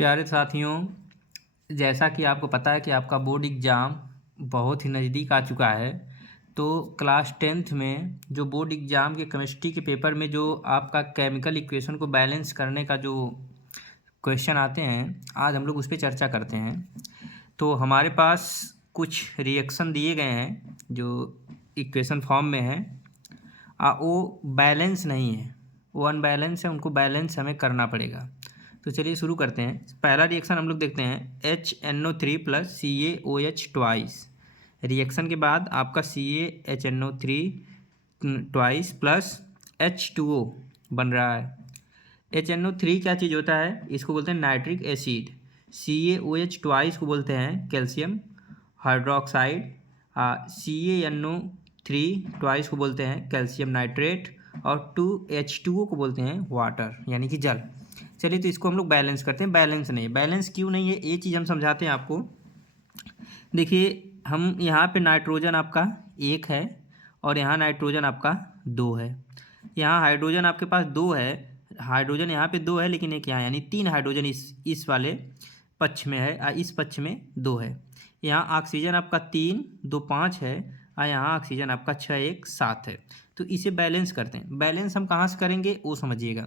प्यारे साथियों, जैसा कि आपको पता है कि आपका बोर्ड एग्ज़ाम बहुत ही नज़दीक आ चुका है। तो क्लास 10th में जो बोर्ड एग्ज़ाम के केमिस्ट्री के पेपर में जो आपका केमिकल इक्वेशन को बैलेंस करने का जो क्वेश्चन आते हैं, आज हम लोग उस पे चर्चा करते हैं। तो हमारे पास कुछ रिएक्शन दिए गए हैं जो इक्वेशन फॉर्म में है। वो बैलेंस नहीं है, वो अनबैलेंस है, उनको बैलेंस हमें करना पड़ेगा। तो चलिए शुरू करते हैं। पहला रिएक्शन हम लोग देखते हैं HNO3 plus CaOH twice. Reaction के बाद आपका CaHNO3 ट्वाइस प्लस H2O बन रहा है। HNO3 क्या चीज़ होता है? इसको बोलते हैं नाइट्रिक एसिड। CaOH ट्वाइस को बोलते हैं कैल्शियम हाइड्रोक्साइड। CaNO3 ट्वाइस को बोलते हैं कैल्शियम नाइट्रेट। और H2O को बोलते हैं वाटर, यानी कि जल। चलिए तो इसको हम लोग बैलेंस करते हैं। बैलेंस नहीं है, बैलेंस क्यों नहीं है ये चीज़ हम समझाते हैं आपको। देखिए, हम यहाँ पे नाइट्रोजन आपका 1 है और यहाँ नाइट्रोजन आपका 2 है। यहाँ हाइड्रोजन आपके पास 2 है, हाइड्रोजन यहाँ पे 2 है, लेकिन एक यहाँ यानी 3 हाइड्रोजन इस वाले पक्ष में है, इस पक्ष में 2 है। यहाँ ऑक्सीजन आपका 3, 2 5 है, और यहाँ ऑक्सीजन आपका 6, 1 7 है। तो इसे बैलेंस करते हैं। बैलेंस हम कहाँ से करेंगे वो समझिएगा।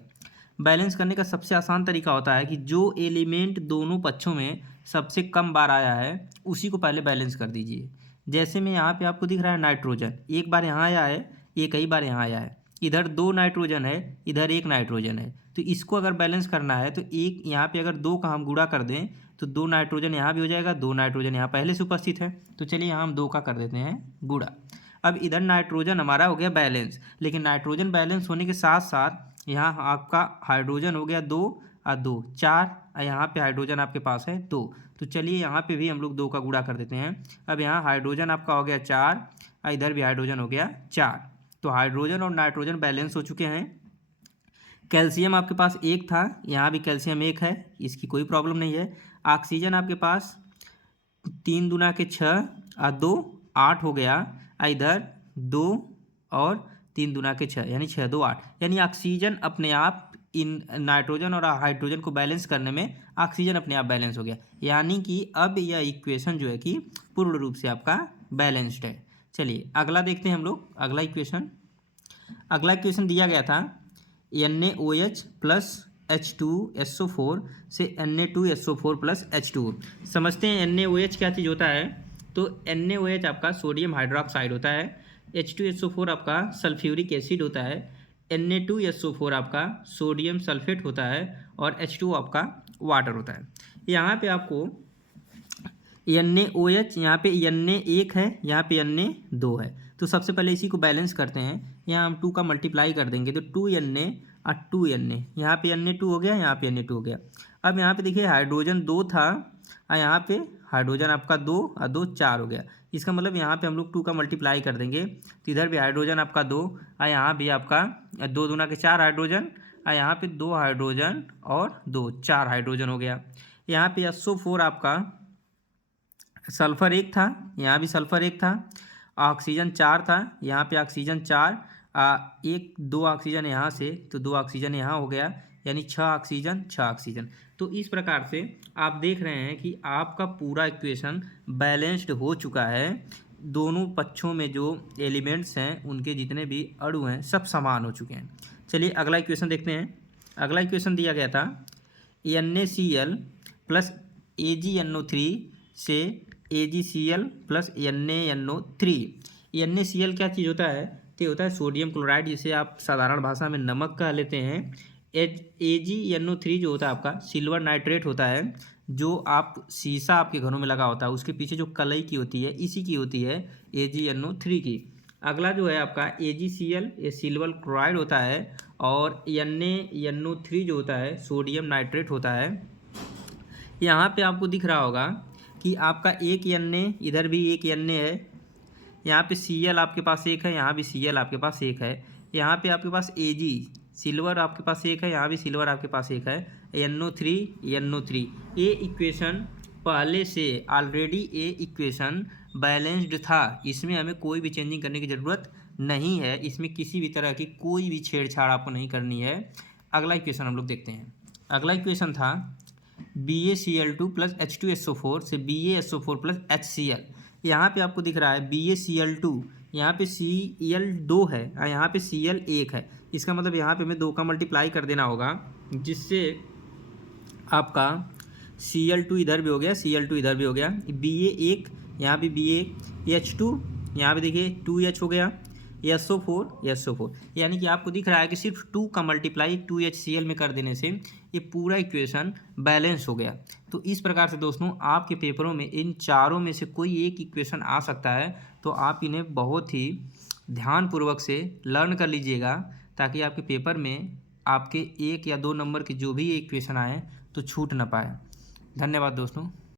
बैलेंस करने का सबसे आसान तरीका होता है कि जो एलिमेंट दोनों पक्षों में सबसे कम बार आया है उसी को पहले बैलेंस कर दीजिए। जैसे में यहाँ पे आपको दिख रहा है नाइट्रोजन, एक बार यहाँ आया है, ये कई बार यहाँ आया है। इधर 2 नाइट्रोजन है, इधर 1 नाइट्रोजन है। तो इसको अगर बैलेंस करना है तो एक यहाँ पे अगर 2 का हम गुणा कर दें तो 2 नाइट्रोजन यहाँ भी हो जाएगा, 2 नाइट्रोजन यहाँ पहले से उपस्थित है। तो चलिए यहाँ हम 2 का कर देते हैं गुणा। अब इधर नाइट्रोजन हमारा हो गया बैलेंस, लेकिन नाइट्रोजन बैलेंस होने के साथ साथ यहाँ आपका हाइड्रोजन हो गया 2 और 2 4, और यहाँ पे हाइड्रोजन आपके पास है 2। तो चलिए यहाँ पे भी हम लोग 2 का गुणा कर देते हैं। अब यहाँ हाइड्रोजन आपका हो गया 4 और इधर भी हाइड्रोजन हो गया 4। तो हाइड्रोजन और नाइट्रोजन बैलेंस हो चुके हैं। कैल्शियम आपके पास 1 था, यहाँ भी कैल्शियम 1 है, इसकी कोई प्रॉब्लम नहीं है। ऑक्सीजन आपके पास 3 दूना के 6 और 2 8 हो गया, इधर 2 और 3 दूना के 6 यानी 6 2 8, यानी ऑक्सीजन अपने आप इन नाइट्रोजन और हाइड्रोजन को बैलेंस करने में ऑक्सीजन अपने आप बैलेंस हो गया। यानी कि अब यह इक्वेशन जो है कि पूर्ण रूप से आपका बैलेंस्ड है। चलिए अगला देखते हैं हम लोग। अगला इक्वेशन दिया गया था NaOH प्लस H2SO4 से Na2SO4 प्लस H2O। समझते हैं NaOH क्या चीज़ होता है। तो NaOH आपका सोडियम हाइड्रोक्साइड होता है, H2SO4 आपका सल्फ्यूरिक एसिड होता है, Na2SO4 आपका सोडियम सल्फेट होता है, और H2O आपका वाटर होता है। यहाँ पे आपको NaOH, यहाँ पे Na1 है, यहाँ पे Na2 है। तो सबसे पहले इसी को बैलेंस करते हैं। यहाँ हम 2 का मल्टीप्लाई कर देंगे तो 2Na और 2Na, यहाँ पे Na2 हो गया, यहाँ पे Na2 हो गया। अब यहाँ पे देखिए हाइड्रोजन 2 था और यहाँ पे हाइड्रोजन आपका 2 और 2 4 हो गया। इसका मतलब यहाँ पे हम लोग 2 का मल्टीप्लाई कर देंगे तो इधर भी हाइड्रोजन आपका 2 और यहाँ भी आपका 2 दूना के 4 हाइड्रोजन, और यहाँ पे 2 हाइड्रोजन और 2 4 हाइड्रोजन हो गया। यहाँ पे SO4 आपका सल्फ़र 1 था, यहाँ भी सल्फ़र 1 था, ऑक्सीजन 4 था, यहाँ पे ऑक्सीजन 4, 1 2 ऑक्सीजन यहाँ से, तो 2 ऑक्सीजन यहाँ हो गया, यानी 6 ऑक्सीजन 6 ऑक्सीजन। तो इस प्रकार से आप देख रहे हैं कि आपका पूरा इक्वेशन बैलेंस्ड हो चुका है। दोनों पक्षों में जो एलिमेंट्स हैं उनके जितने भी अणु हैं सब समान हो चुके हैं। चलिए अगला इक्वेशन देखते हैं। अगला इक्वेशन दिया गया था NaCl प्लस AgNO3 से AgCl प्लस NaNO3। NaCl क्या चीज़ होता है? तो होता है सोडियम क्लोराइड, जिसे आप साधारण भाषा में नमक कह लेते हैं। AgNO3 जो होता है आपका सिल्वर नाइट्रेट होता है, जो आप शीशा आपके घरों में लगा होता है उसके पीछे जो कलई की होती है इसी की होती है AgNO3 की। अगला जो है आपका AgCl, ये सिल्वर क्लोराइड होता है, और NaNO3 जो होता है सोडियम नाइट्रेट होता है। यहाँ पे आपको दिख रहा होगा कि आपका एक Na, इधर भी एक Na है, यहाँ पे Cl आपके पास 1 है, यहाँ भी Cl आपके पास 1 है, यहाँ पे आपके पास Ag सिल्वर आपके पास 1 है, यहाँ भी सिल्वर आपके पास 1 है, NO3। ये इक्वेशन पहले से ऑलरेडी ये इक्वेशन बैलेंस्ड था, इसमें हमें कोई भी चेंजिंग करने की ज़रूरत नहीं है। इसमें किसी भी तरह की कोई भी छेड़छाड़ आपको नहीं करनी है। अगला इक्वेशन हम लोग देखते हैं। अगला इक्वेशन था BaCl2 प्लस H2SO4 से BaSO4 प्लस HCl। यहाँ पे आपको दिख रहा है BaCl2, यहाँ पे Cl2 है और यहाँ पे Cl1 है। इसका मतलब यहाँ पे हमें 2 का मल्टीप्लाई कर देना होगा, जिससे आपका Cl2 इधर भी हो गया, Cl2 इधर भी हो गया, Ba1 यहाँ पे Ba, H2 यहाँ पे देखिए 2H हो गया, SO4 यानी कि आपको दिख रहा है कि सिर्फ 2 का मल्टीप्लाई 2HCl में कर देने से ये पूरा इक्वेशन बैलेंस हो गया। तो इस प्रकार से दोस्तों आपके पेपरों में इन चारों में से कोई एक इक्वेशन आ सकता है, तो आप इन्हें बहुत ही ध्यानपूर्वक से लर्न कर लीजिएगा, ताकि आपके पेपर में आपके 1 या 2 नंबर के जो भी इक्वेशन आए तो छूट ना पाए। धन्यवाद दोस्तों।